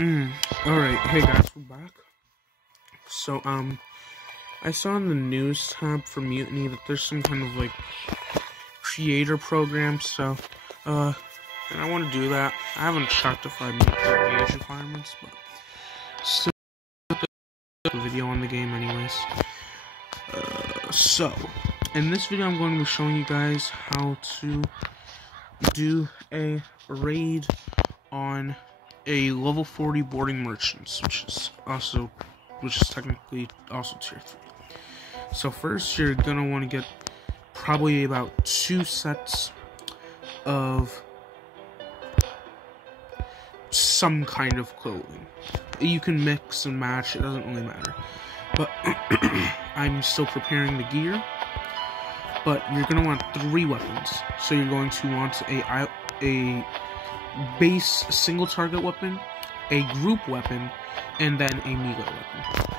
Alright, hey guys, we're back. So, I saw in the news tab for Mutiny that there's some kind of, like, creator program, so, and I want to do that. I haven't checked if I meet the age requirements, but still a video on the game anyways. So, in this video I'm going to be showing you guys how to do a raid on a level 40 boarding merchants, which is technically also tier 3. So first you're gonna want to get probably about 2 sets of some kind of clothing. You can mix and match, it doesn't really matter. But I'm still preparing the gear. But you're gonna want 3 weapons. So you're going to want a base single target weapon, a group weapon, and then a melee weapon.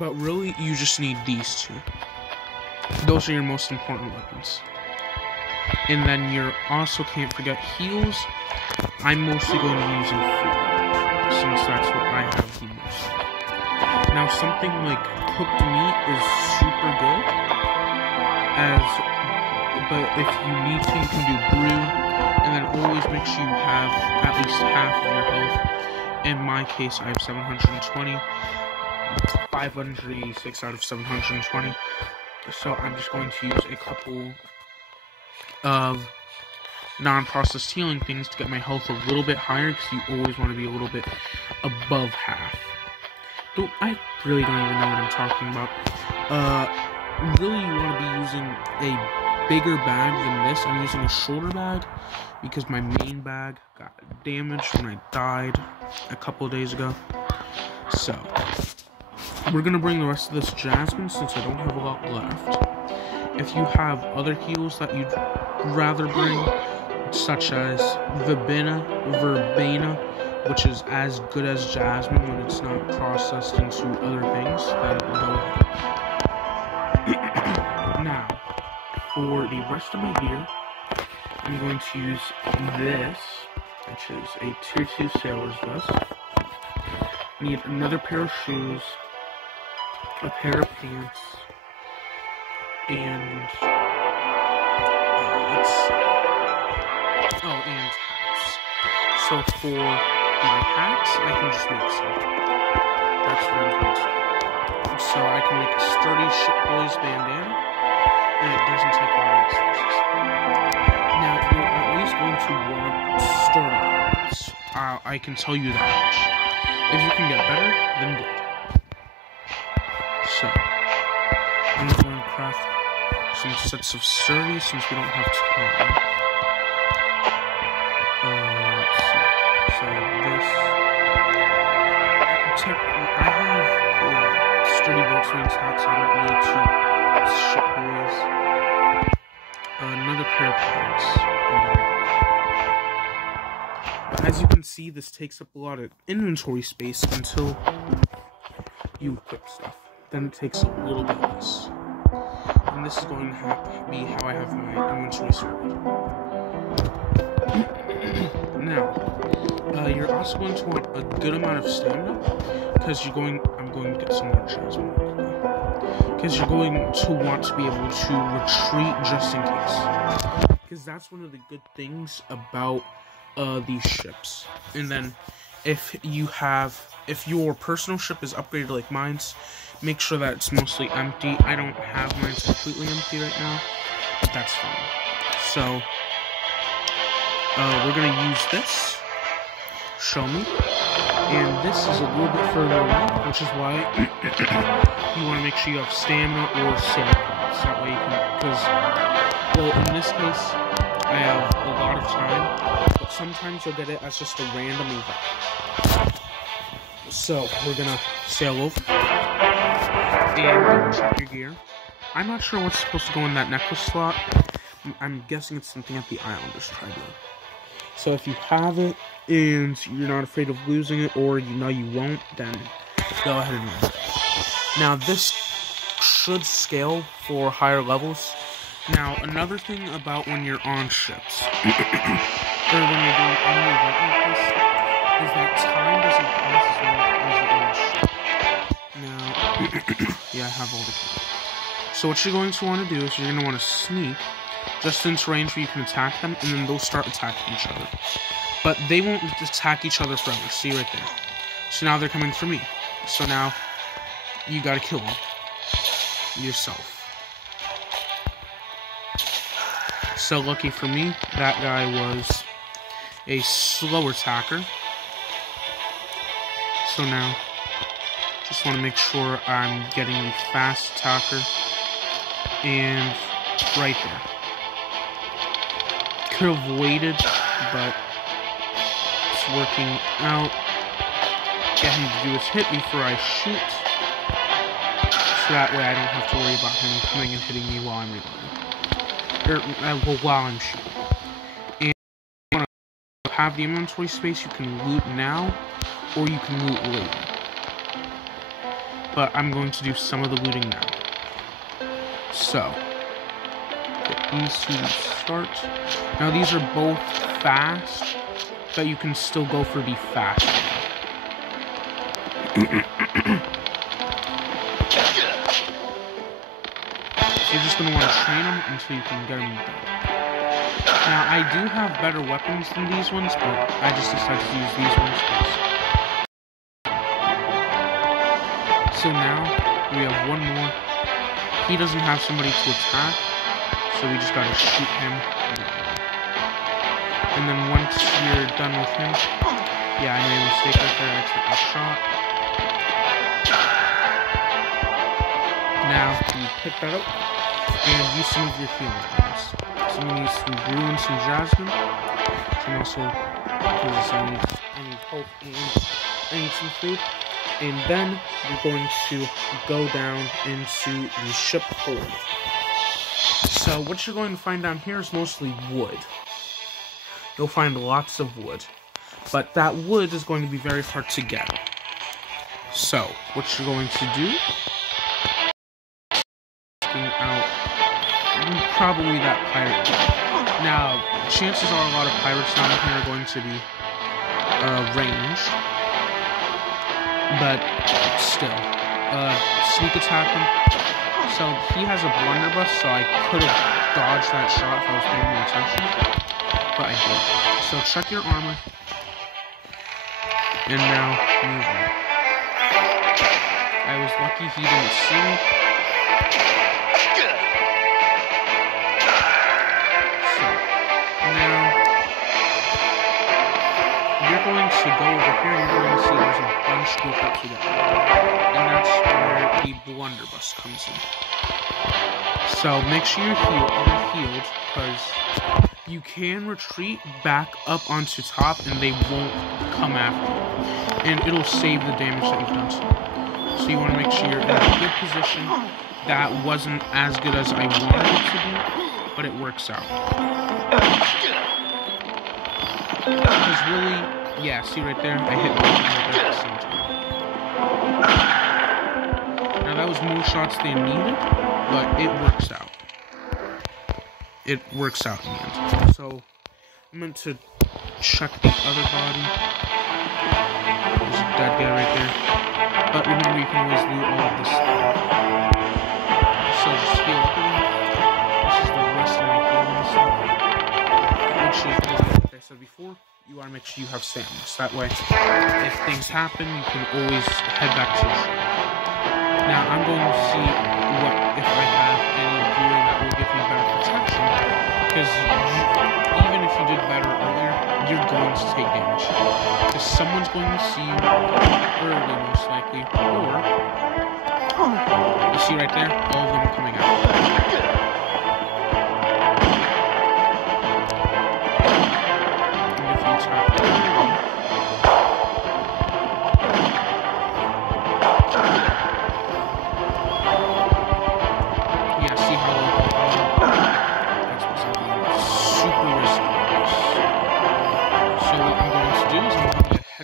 But really, you just need these 2. Those are your most important weapons. And then you also can't forget heals. I'm mostly going to be using food, since that's what I have the most. Now, something like cooked meat is super good, but if you need to, you can do brew, and then always make sure you have at least half of your health. In my case, I have 720, 586 out of 720, so I'm just going to use a couple of non-processed healing things to get my health a little bit higher, because you always want to be a little bit above half. I really don't even know what I'm talking about. Really, you want to be using a bigger bag than this. I'm using a shorter bag because my main bag got damaged when I died a couple of days ago. So, we're going to bring the rest of this jasmine since I don't have a lot left. If you have other heals that you'd rather bring, such as verbena, which is as good as jasmine when it's not processed into other things, then go ahead. Now, for the rest of my gear, I'm going to use this, which is a tier 2 sailor's vest. Need another pair of shoes, a pair of pants, and let's see. Oh, and hats. So for my hats, I can just make some. That's what I'm going to do. So I can make a sturdy shitboys bandana, and it doesn't take a lot of resources. Now, you're at least going to want sturdy hats. I can tell you that much. If you can get better, then good. So, I'm going to craft some sets of sturdy since we don't have time. Let's see. So this, I have sturdy boatswain's hats. I don't need to ship boys. Another pair of pants. But as you can see, this takes up a lot of inventory space until you equip stuff. Then it takes a little bit less. And this is going to be how I have my inventory sorted. Now, you're also going to want a good amount of stamina, because I'm going to get some more jasmine. Because you're going to want to be able to retreat just in case. Because that's one of the good things about these ships. And then, if your personal ship is upgraded like mine's, make sure that it's mostly empty. I don't have mine completely empty right now, but that's fine. So, we're going to use this. Show me. And this is a little bit further away, which is why you want to make sure you have stamina or stamina. So that way you can, because, well, in this case, I have a lot of time, but sometimes you'll get it as just a random event. So, we're going to sail over and double check your gear. I'm not sure what's supposed to go in that necklace slot. I'm guessing it's something at the Islanders Tribune. So if you have it, and you're not afraid of losing it, or you know you won't, then go ahead and run. Now, this should scale for higher levels. Now, another thing about when you're on ships, or when you're doing any event like this, Yeah, I have all the keys. So what you're going to want to do is you're going to want to sneak just into range where you can attack them, and then they'll start attacking each other. But they won't attack each other forever. See right there. So now they're coming for me. So now you gotta kill them yourself. So lucky for me, that guy was a slow attacker. So now, just want to make sure I'm getting the fast attacker. And right there. Could have waited, but it's working out. Get him to do his hit before I shoot. So that way I don't have to worry about him coming and hitting me while I'm reloading. While I'm shooting. And if you want to have the inventory space, you can loot now, or you can loot later. But I'm going to do some of the looting now. So, get these two to start. Now these are both fast, but you can still go for the fast. You're just going to want to train them until you can get them done. Now, I do have better weapons than these ones, but I just decided to use these ones first. So now, we have one more. He doesn't have somebody to attack, so we just got to shoot him. And then once you're done with him, yeah, I made a mistake right there, I took a shot. Now, you pick that up, and use some of your healing items. So I'm going to use some brew and some jasmine. And also, because I need hope and I need some food. And then, you're going to go down into the ship hold. So, what you're going to find down here is mostly wood. You'll find lots of wood. But that wood is going to be very hard to get. So, what you're going to do... out probably that pirate. Now, chances are a lot of pirates down here are going to be ranged, but still, sneak attack him. So he has a blunderbuss, so I could have dodged that shot if I was paying more attention, but I did. So check your armor, and now move on. I was lucky he didn't see me. You're going to go over here and you're going to see there's a bunch grouped up together. And that's where the blunderbuss comes in. So make sure you're healed, because you can retreat back up onto top and they won't come after you. And it'll save the damage that you've done to them. So you want to make sure you're in a good position. That wasn't as good as I wanted it to be, but it works out. Because really, yeah, see right there? I hit both of them at the same time. Now that was more shots than needed, but it works out. It works out in the end. So, I'm meant to check the other body. There's a dead guy right there. But remember, you can always loot all of this stuff. So just heal up again. This is the rest of my healing stuff. Which is, like I said before, you want to make sure you have stamina. So that way, if things happen, you can always head back to your ship. Now, I'm going to see if I have any gear that will give me better protection. Because even if you did better earlier, you're going to take damage. Because someone's going to see you early, most likely. Or, you see right there, all of them are coming out.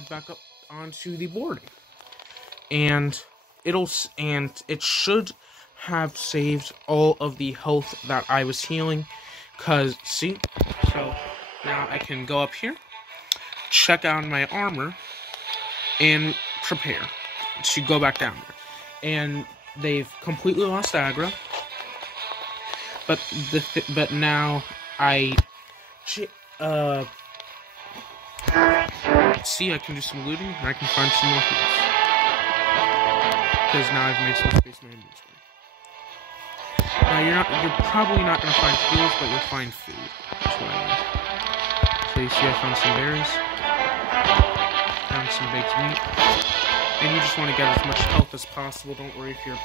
Back up onto the boarding, and it should have saved all of the health that I was healing, cause see, so now I can go up here, check out my armor, and prepare to go back down there. And they've completely lost aggro. But now I see I can do some looting and I can find some more heals. Because now I've made some space in my inventory. Now you're probably not gonna find heals, but you'll find food. That's what I mean. So you see I found some berries. Found some baked meat. And you just want to get as much health as possible. Don't worry if you're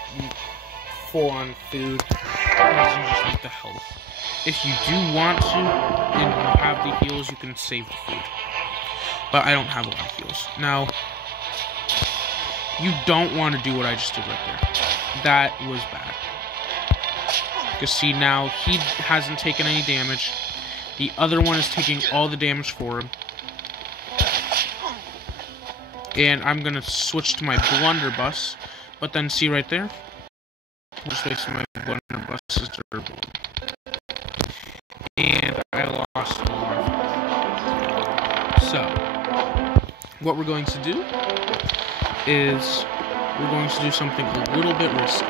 full on food, because you just need the health. If you do want to, and you have the heals, you can save the food. But I don't have a lot of heals. Now, you don't want to do what I just did right there. That was bad. Because see, now he hasn't taken any damage. The other one is taking all the damage for him. And I'm going to switch to my blunderbuss. But then see right there? I'm just wasting my blunderbuss is durable. And I lost a lot of health. So, what we're going to do is we're going to do something a little bit risky.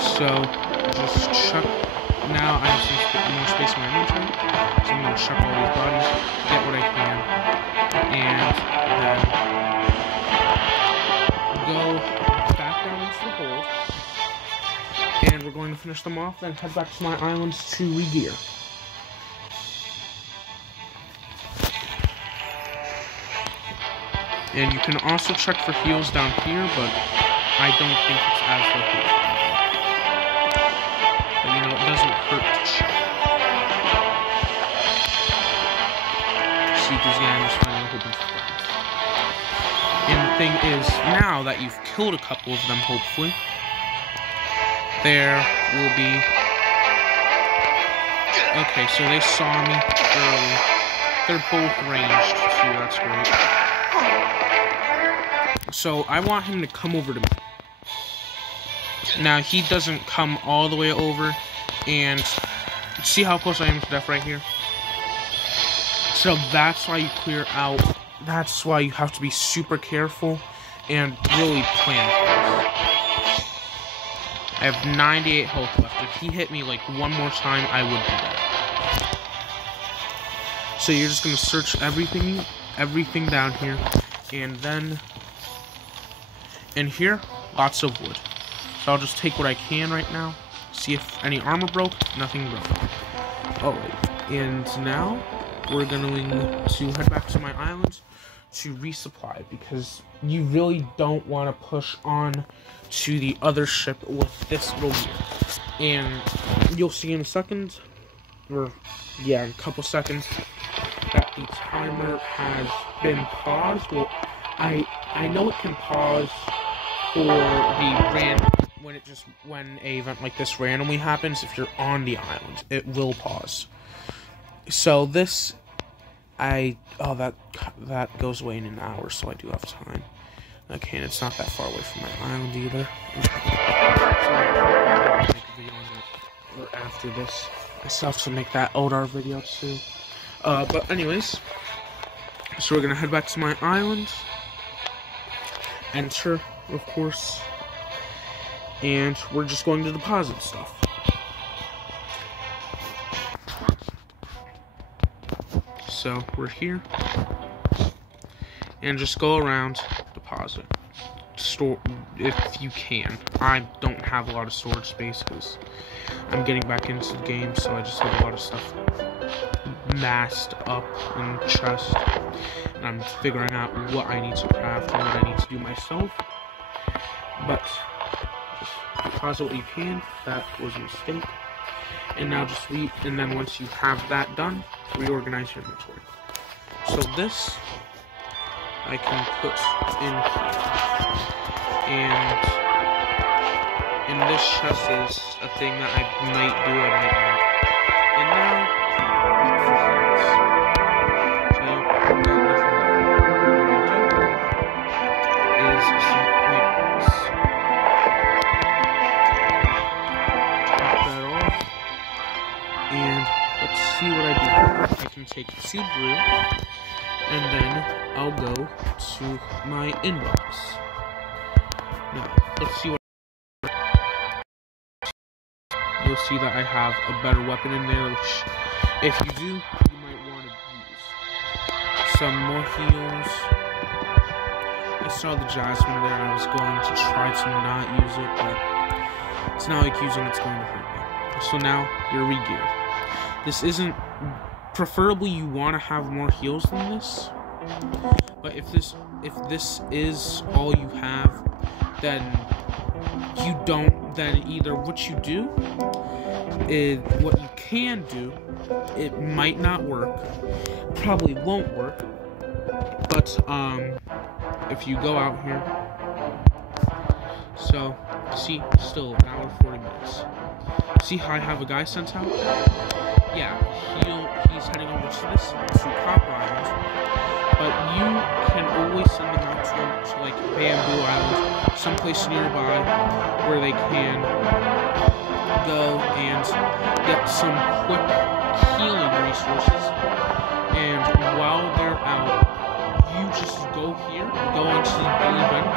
So, just chuck. Now I have some more space in my inventory, so I'm going to chuck all these bodies, get what I can, and then go back down into the hole, and we're going to finish them off, then head back to my islands to re-gear. And you can also check for heals down here, but I don't think it's as lucky. But you know, it doesn't hurt to check. See, because yeah, I'm just finding a whole bunch of things. And the thing is, now that you've killed a couple of them, hopefully, there will be... Okay, so they saw me early. They're both ranged, too, that's great. So, I want him to come over to me. Now, he doesn't come all the way over, and see how close I am to death right here? So, that's why you clear out. That's why you have to be super careful and really plan for this. I have 98 health left. If he hit me like one more time, I would be dead. So, you're just going to search everything down here, and then... in here, lots of wood. So I'll just take what I can right now. See if any armor broke. Nothing broke. Alright. And now, we're going to head back to my island to resupply. Because you really don't want to push on to the other ship with this little gear. And you'll see in a second, or yeah, in a couple seconds, that the timer has been paused. Well, I know it can pause for the when a event like this randomly happens. If you're on the island, it will pause. So this, that goes away in an hour, so I do have time. Okay, and it's not that far away from my island either. So I'll make a video on that after this. I still have to make that Odar video too. But anyways, so we're gonna head back to my island. Enter, of course, and we're just going to deposit stuff. So we're here, and just go around, deposit, store if you can. I don't have a lot of storage space because I'm getting back into the game, so I just have a lot of stuff massed up in the chest. And I'm figuring out what I need to craft and what I need to do myself. But just deposit what you can. That was a mistake. And now just wait. And then once you have that done, reorganize your inventory. So this I can put in here. And this chest is a thing that I might do, I might not. And now see what I do. I can take 2 brew, and then I'll go to my inbox. Now, let's see what... You'll see that I have a better weapon in there, which, if you do, you might want to use. Some more heals. I saw the Jasmine there, and I was going to try to not use it, but it's not like using it's going to hurt me. So now, you're re-geared. This isn't... Preferably, you want to have more heals than this. But if this is all you have, then you don't... Then either what you do is... What you can do, it might not work. Probably won't work. But, if you go out here... So, see, still an hour 40 minutes. See how I have a guy sent out? Yeah, he's heading over to Copper Island, but you can always send them out to like Bamboo Island, someplace nearby where they can go and get some quick healing resources. And while they're out, you just go here, go onto the event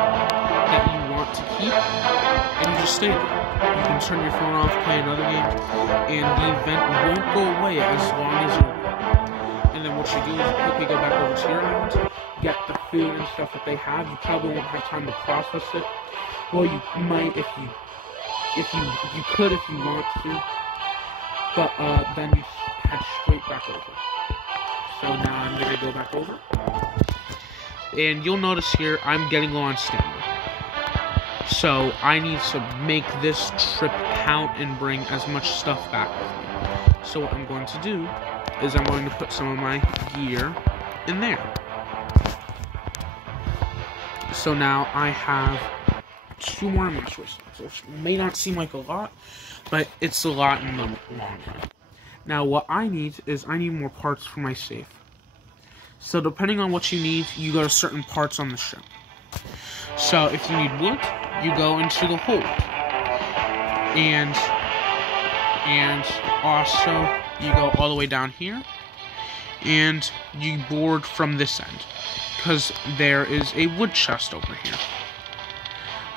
that you want to keep, and you just stay there. You can turn your phone off, play another game, and the event won't go away as long as you're there. And then what you do is you quickly go back over to your island, get the food and stuff that they have. You probably won't have time to process it. Well, you might if you could if you want to. But then you head straight back over. So now I'm gonna go back over. And you'll notice here I'm getting low on stamina. So I need to make this trip count and bring as much stuff back with me. So what I'm going to do is I'm going to put some of my gear in there. So now I have 2 more ammo choices, which may not seem like a lot, but it's a lot in the long run. Now what I need is I need more parts for my safe. So depending on what you need, you go to certain parts on the ship. So if you need wood, you go into the hold. And also you go all the way down here and you board from this end, because there is a wood chest over here.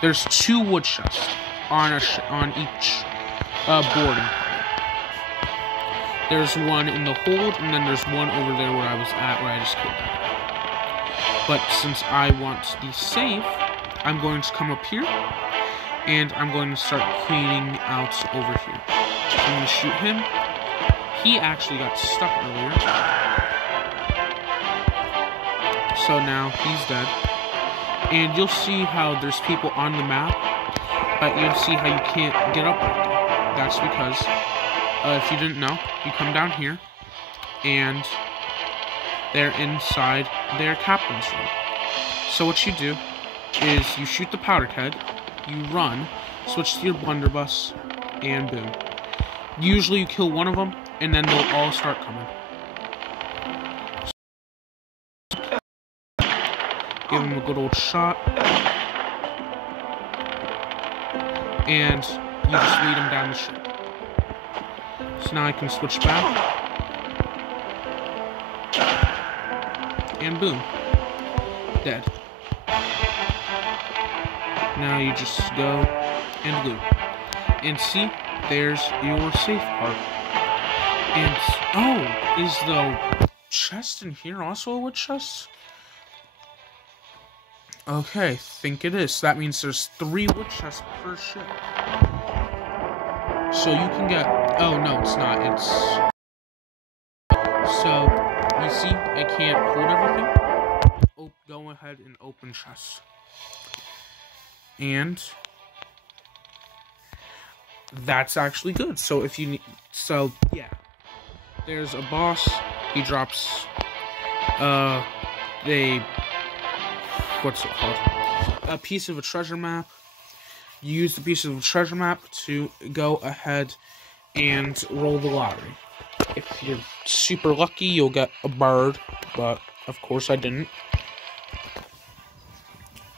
There's 2 wood chests on each boarding party. There's one in the hold, and then there's one over there where I was at, where I just killed that guy. But since I want to be safe, I'm going to come up here, and I'm going to start cleaning out over here. I'm going to shoot him. He actually got stuck earlier. So now he's dead. And you'll see how there's people on the map, but you'll see how you can't get up right there. That's because, if you didn't know, you come down here, and they're inside their captain's room. So what you do is you shoot the powder keg, you run, switch to your blunderbuss, and boom. Usually you kill one of them, and then they'll all start coming. Give him a good old shot. And you just lead him down the ship. So now I can switch back. And boom. Dead. Now you just go and loot. And see, there's your safe part. And, oh, is the chest in here also a wood chest? Okay, think it is. So that means there's 3 wood chests per ship. So you can get... Oh, no, it's not. It's... So, you see, I can't hold everything. Oh, go ahead and open chests. And... that's actually good. So if you need... So, yeah. There's a boss. He drops... what's it called? A piece of a treasure map. You use the piece of a treasure map to go ahead and roll the lottery. If you're super lucky, you'll get a bird, but of course I didn't.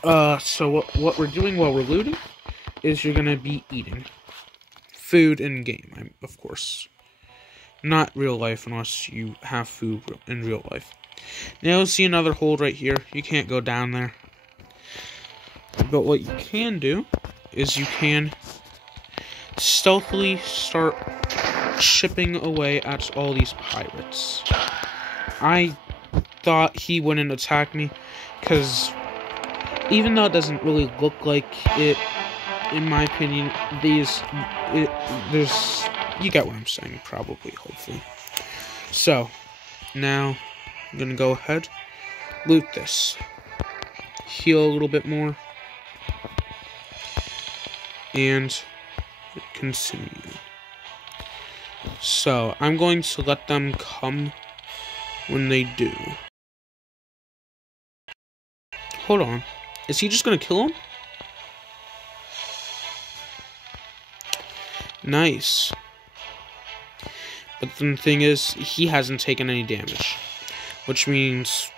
So what we're doing while we're looting is you're gonna be eating food in game, of course. Not real life unless you have food in real life. Now you'll see another hold right here. You can't go down there. But what you can do is you can stealthily start chipping away at all these pirates. I thought he wouldn't attack me, because even though it doesn't really look like it, in my opinion, there's, you get what I'm saying, probably, hopefully. So, now, I'm gonna go ahead, loot this, heal a little bit more, and continue. So, I'm going to let them come when they do. Hold on. Is he just gonna kill him? Nice. But the thing is, he hasn't taken any damage. Which means...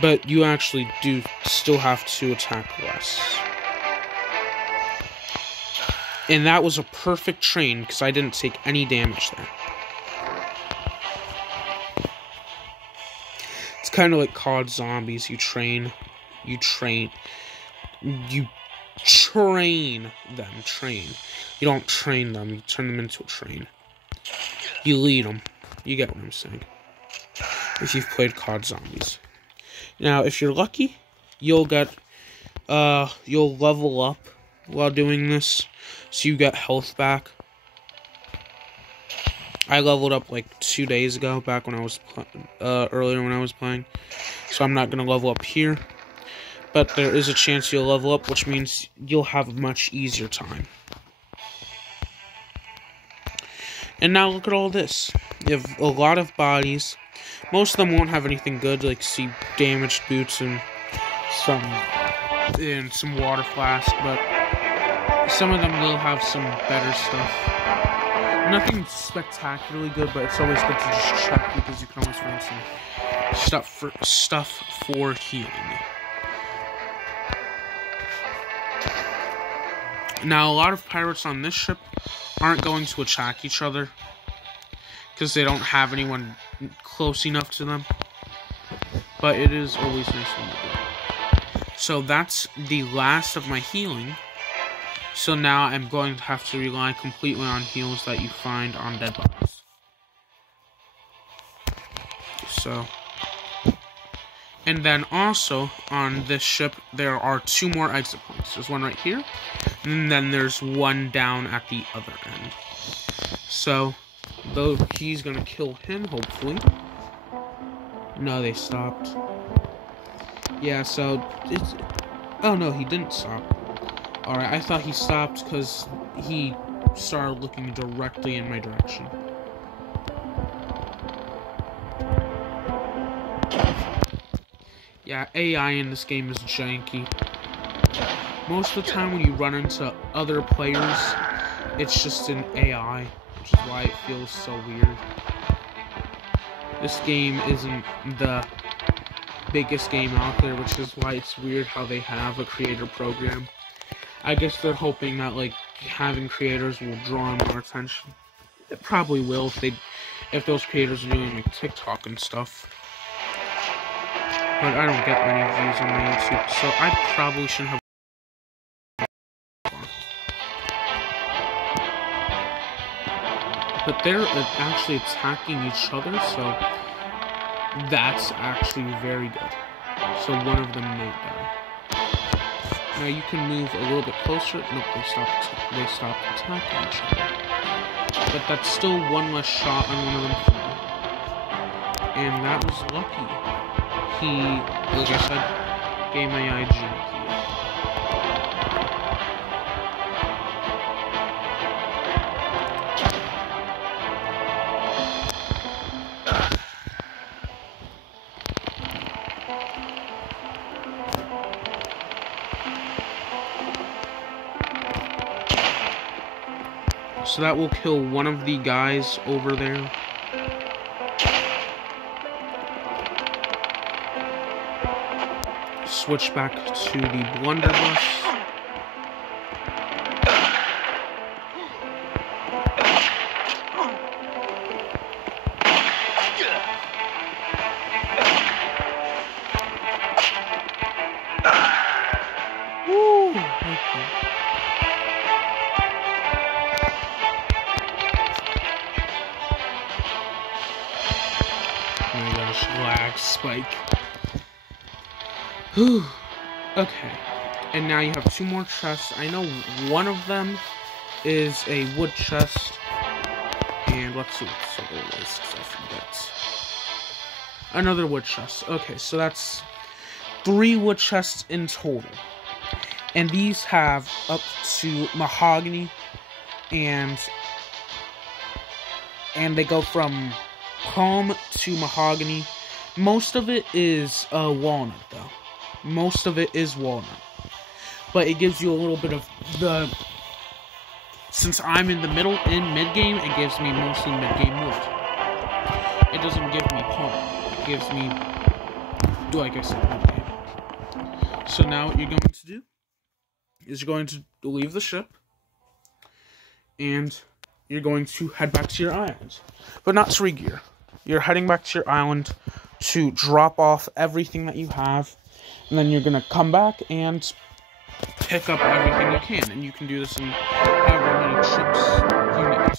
But you actually do still have to attack less. And that was a perfect train, because I didn't take any damage there. It's kind of like COD Zombies. You train them. You don't train them. You turn them into a train. You lead them. You get what I'm saying. If you've played COD Zombies. Now, if you're lucky, you'll get, you'll level up while doing this. So you get health back. I leveled up like 2 days ago, back when I was, earlier when I was playing. So I'm not going to level up here. But there is a chance you'll level up, which means you'll have a much easier time. And now look at all this. You have a lot of bodies. Most of them won't have anything good, like see damaged boots and some water flask, but some of them will have some better stuff. Nothing spectacularly good, but it's always good to just check, because you can always find some stuff for healing. Now, a lot of pirates on this ship aren't going to attack each other, because they don't have anyone close enough to them. But it is always nice when you do. So that's the last of my healing. So now I'm going to have to rely completely on heals that you find on dead bodies. So, and then also on this ship there are 2 more exit points. There's one right here, and then there's one down at the other end. So, though he's gonna kill him, hopefully. No, they stopped. Yeah, so it's... Oh no, he didn't stop. Alright, I thought he stopped because he started looking directly in my direction. Yeah, AI in this game is janky. Most of the time when you run into other players, it's just an AI, which is why it feels so weird. This game isn't the biggest game out there, which is why it's weird how they have a creator program. I guess they're hoping that, like, having creators will draw more attention. It probably will if those creators are doing, like, TikTok and stuff. But I don't get many views on my YouTube, so I probably shouldn't have. But they're actually attacking each other, so that's actually very good. So one of them might die. Now you can move a little bit closer. Nope, they stopped attacking each other. But that's still one less shot on one of them for me. And that was lucky. He, like I said, gave my IG. So that will kill one of the guys over there. Switch back to the blunderbuss. Woo! like. Whew. Okay. And now you have 2 more chests. I know one of them is a wood chest. And let's see what the other is, because I forget. Another wood chest. Okay, so that's 3 wood chests in total. And these have up to mahogany, and they go from palm to mahogany. Most of it is walnut, though. Most of it is walnut. But it gives you a little bit of the... Since I'm in the middle, in mid-game, it gives me mostly mid-game wood. It doesn't give me palm. It gives me, like I said, mid-game. So now what you're going to do is you're going to leave the ship, and you're going to head back to your island. But not to re-gear. You're heading back to your island to drop off everything that you have, and then you're going to come back and pick up everything you can, and you can do this in however many ships you need.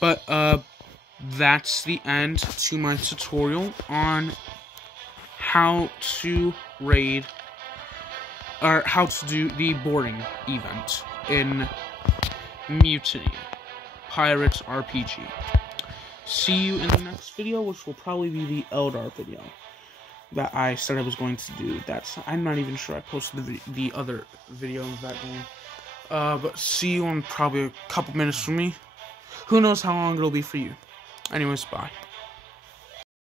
But, that's the end to my tutorial on how to raid, or how to do the boarding event in Mutiny Pirate Rpg. See you in the next video, which will probably be the Eldar video that I said I was going to do. I'm not even sure I posted the other video of that game. But see you in probably a couple minutes from me. Who knows how long it'll be for you. Anyways, bye.